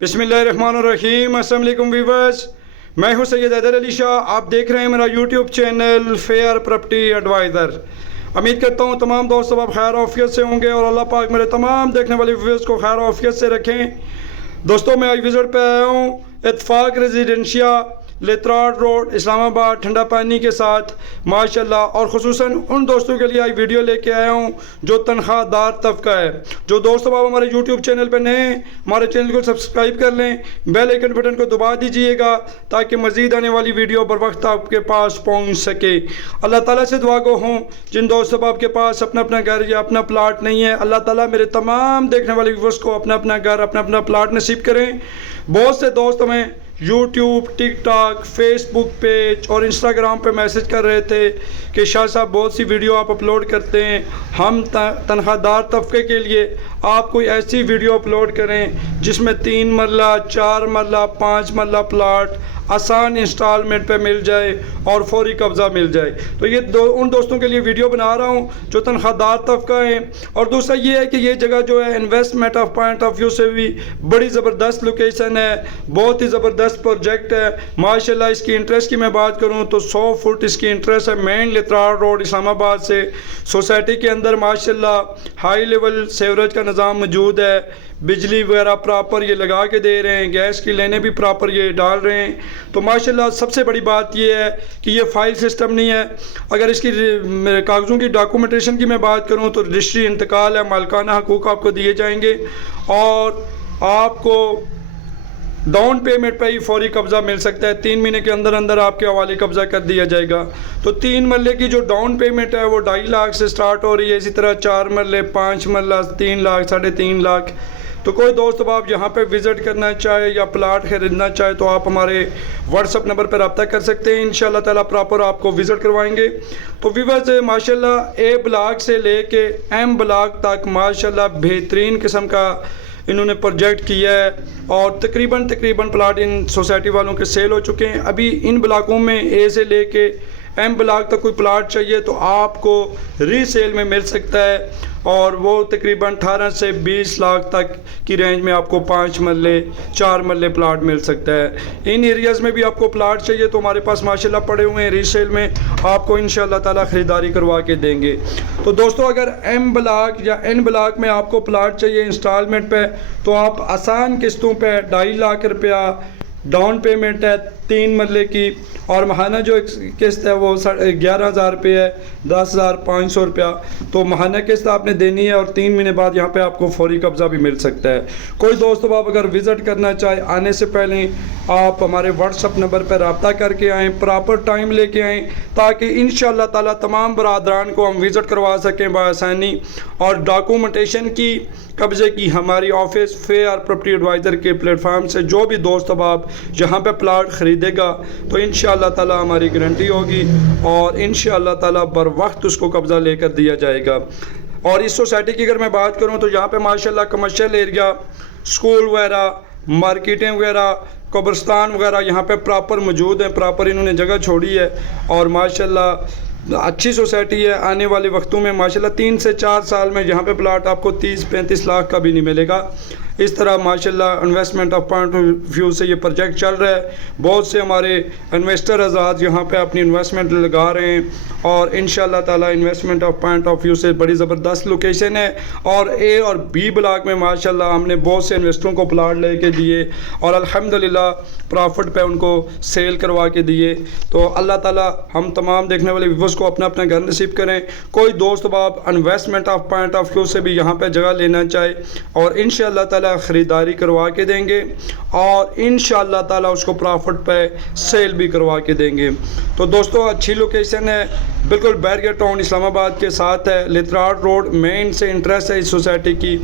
बिस्मिल्लाहिर्रहमानिर्रहीम। अस्सलाम वालेकुम व्यूअर्स, मैं हूं सैयद हैदर अली शाह। आप देख रहे हैं मेरा YouTube channel fair property advisor. उम्मीद करता हूं तमाम दोस्त अब खैर आफियत से होंगे और अल्लाह पाक मेरे तमाम देखने वाले व्यूअर्स को खैर आफियत से रखें। दोस्तों, मैं आज विज़िट पे आया हूँ इत्तेफाक रेजिडेंशिया, लेतराड रोड, इस्लामाबाद, ठंडा पानी के साथ माशाल्लाह। और ख़ुसूसन उन दोस्तों के लिए आज वीडियो लेके आया हूँ जो तनख्वाहदार तबका है। जो दोस्त अब हमारे यूट्यूब चैनल पर नए हैं, हमारे चैनल को सब्सक्राइब कर लें, बेल आइकन बटन को दबा दीजिएगा ताकि मज़ीद आने वाली वीडियो बर वक्त आपके पास पहुँच सके। अल्लाह ताला से दुआ गो हूँ जिन दोस्तों आपके पास अपना अपना घर या अपना प्लाट नहीं है, अल्लाह ताला मेरे तमाम देखने वाले व्यूअर्स को अपना अपना घर, अपना अपना प्लाट नसीब करें। बहुत से दोस्त हमें यूट्यूब, टिकटॉक, फेसबुक पेज और इंस्टाग्राम पे मैसेज कर रहे थे कि शाह साहब बहुत सी वीडियो आप अपलोड करते हैं, हम तनख्वाहदार तबके के लिए आप कोई ऐसी वीडियो अपलोड करें जिसमें 3 मरला, 4 मरला, 5 मरला प्लाट आसान इंस्टॉलमेंट पे मिल जाए और फौरी कब्ज़ा मिल जाए। तो ये उन दोस्तों के लिए वीडियो बना रहा हूँ जो तनख्वाहदार तबका है। और दूसरा ये है कि ये जगह जो है investment of point of view से भी बड़ी ज़बरदस्त लोकेशन है, बहुत ही ज़बरदस्त प्रोजेक्ट है माशाल्लाह। इसकी इंटरेस्ट की मैं बात करूँ तो 100 फुट इसकी इंटरेस्ट है मेन लेतराड रोड इस्लामाबाद से। सोसाइटी के अंदर माशाल्लाह हाई लेवल सेवरेज का निज़ाम मौजूद है, बिजली वगैरह प्रॉपर ये लगा के दे रहे हैं, गैस की लाइनें भी प्रॉपर ये डाल रहे हैं। तो माशाल्लाह सबसे बड़ी बात ये है कि ये फ़ाइल सिस्टम नहीं है। अगर इसकी कागज़ों की डॉक्यूमेंटेशन की मैं बात करूँ तो रजिस्ट्री इंतकाल है, मालिकाना हकूक़ आपको दिए जाएंगे और आपको डाउन पेमेंट पे ही फौरी कब्ज़ा मिल सकता है। 3 महीने के अंदर अंदर आपके हवाले कब्ज़ा कर दिया जाएगा। तो 3 मरले की जो डाउन पेमेंट है वो 2.5 लाख से स्टार्ट हो रही है। इसी तरह 4 मरले, 5 मरला 3 लाख, 3.5 लाख। तो कोई दोस्त अब आप यहाँ पे विज़िट करना चाहे या प्लाट खरीदना चाहे तो आप हमारे व्हाट्सअप नंबर पर रब्ता कर सकते हैं। इंशाल्लाह ताला प्रॉपर आपको विज़िट करवाएंगे। तो व्यूअर्स माशाल्लाह ए ब्लॉक से लेके एम ब्लॉक तक माशाल्लाह बेहतरीन किस्म का इन्होंने प्रोजेक्ट किया है और तकरीबन प्लाट इन सोसाइटी वालों के सेल हो चुके हैं। अभी इन ब्लॉकों में ए से लेके एम ब्लॉक तक कोई प्लाट चाहिए तो आपको रीसेल में मिल सकता है और वो तकरीबन 18 से 20 लाख तक की रेंज में आपको 5 मरले, 4 मरले प्लाट मिल सकता है। इन एरियाज़ में भी आपको प्लाट चाहिए तो हमारे पास माशाल्लाह पड़े हुए हैं, रीसेल में आपको इंशाल्लाह ताला ख़रीदारी करवा के देंगे। तो दोस्तों अगर एम ब्लॉक या एन ब्लॉक में आपको प्लाट चाहिए इंस्टॉलमेंट पे तो आप आसान किस्तों पे 2.5 लाख रुपया डाउन पेमेंट है 3 मरले की और महाना जो किस्त है वो 11,000 रुपये है, 10,500 रुपया। तो महाना किस्त आपने देनी है और 3 महीने बाद यहाँ पे आपको फौरी कब्ज़ा भी मिल सकता है। कोई दोस्त आप अगर विज़िट करना चाहे आने से पहले आप हमारे व्हाट्सअप नंबर पर रब्ता करके आएँ, प्रॉपर टाइम लेके आएँ ताकि इंशाल्लाह ताला तमाम बरादरान को हम विज़िट करवा सकें बआसानी। और डॉक्यूमेंटेशन की कब्ज़े की हमारी ऑफिस फेयर प्रॉपर्टी एडवाइज़र के प्लेटफार्म से जो भी दोस्त अब आप यहाँ पे प्लाट ख़रीदेगा तो इंशाअल्लाह ताला हमारी गारंटी होगी और इंशाअल्लाह ताला बर वक्त उसको कब्ज़ा लेकर दिया जाएगा। और इस सोसाइटी की अगर मैं बात करूँ तो यहाँ पे माशाल्लाह कमर्शियल एरिया, स्कूल वगैरह, मार्केटें वगैरह, कब्रिस्तान वगैरह यहाँ पे प्रॉपर मौजूद हैं, प्रॉपर इन्होंने जगह छोड़ी है और माशाल्लाह अच्छी सोसाइटी है। आने वाले वक्तों में माशाल्लाह 3 से 4 साल में यहाँ पे प्लाट आपको 30-35 लाख का भी नहीं मिलेगा। इस तरह माशाल्लाह investment of point of view से ये प्रोजेक्ट चल रहा है। बहुत से हमारे इन्वेस्टर आज़ाद यहाँ पे अपनी इन्वेस्टमेंट लगा रहे हैं और इंशाल्लाह ताला investment of point of view से बड़ी ज़बरदस्त लोकेशन है। और ए और बी ब्लॉक में माशाल्लाह हमने बहुत से इन्वेस्टरों को प्लाट लेके दिए और अल्हम्दुलिल्लाह प्रॉफिट पे उनको सेल करवा के दिए। तो अल्लाह ताला हम तमाम देखने वाले व्यूअर्स को अपना अपना घर नसीब करें। कोई दोस्त बाप investment of point of view से भी यहाँ पे जगह लेना चाहे और इंशाअल्लाह ताला ख़रीदारी करवा के देंगे और इंशाअल्लाह ताला उसको प्रॉफिट पे सेल भी करवा के देंगे। तो दोस्तों अच्छी लोकेशन है, बिल्कुल बैरियर टाउन इस्लामाबाद के साथ है। लेतराड रोड मेन से इंटरेस्ट है इस सोसाइटी की,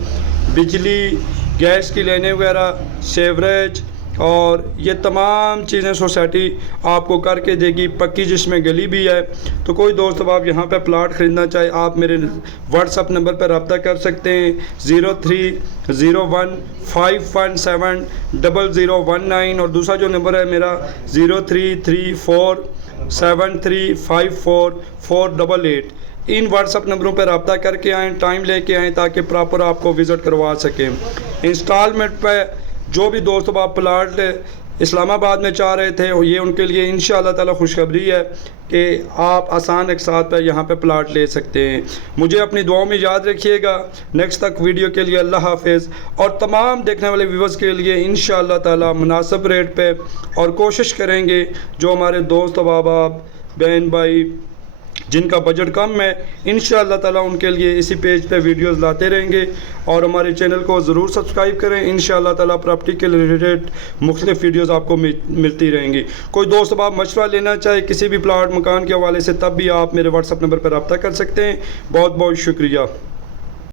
बिजली, गैस की लाइनें वगैरह, सेवरेज और ये तमाम चीज़ें सोसाइटी आपको करके देगी, पक्की जिसमें गली भी है। तो कोई दोस्त अब आप यहाँ पे प्लाट ख़रीदना चाहे आप मेरे व्हाट्सअप नंबर पर रब्ता कर सकते हैं 0301517019 और दूसरा जो नंबर है मेरा 0334735448। इन व्हाट्सअप नंबरों पर रब्ता करके आएँ, टाइम लेके आएँ ताकि प्रॉपर आपको विज़िट करवा सकें। इंस्टॉलमेंट पर जो भी दोस्त अब आप प्लाट इस्लामाबाद में चाह रहे थे, ये उनके लिए इंशाअल्लाह ताला खुशखबरी है कि आप आसान एक साथ पर यहाँ पे प्लाट ले सकते हैं। मुझे अपनी दुआओं में याद रखिएगा। नेक्स्ट तक वीडियो के लिए अल्लाह हाफिज़। और तमाम देखने वाले व्यूवर्स के लिए इंशाअल्लाह ताला मुनासिब रेट पे और कोशिश करेंगे, जो हमारे दोस्त अहबाब बहन भाई जिनका बजट कम है, इंशाअल्लाह ताला उनके लिए इसी पेज पे वीडियोस लाते रहेंगे। और हमारे चैनल को ज़रूर सब्सक्राइब करें। इंशाअल्लाह ताला प्रॉपर्टी के रिलेटेड मुख्तलिफ वीडियोस आपको मिलती रहेंगी। कोई दोस्त आप मशवरा लेना चाहे किसी भी प्लाट मकान के हवाले से, तब भी आप मेरे व्हाट्सअप नंबर पर रब्ता कर सकते हैं। बहुत बहुत शुक्रिया।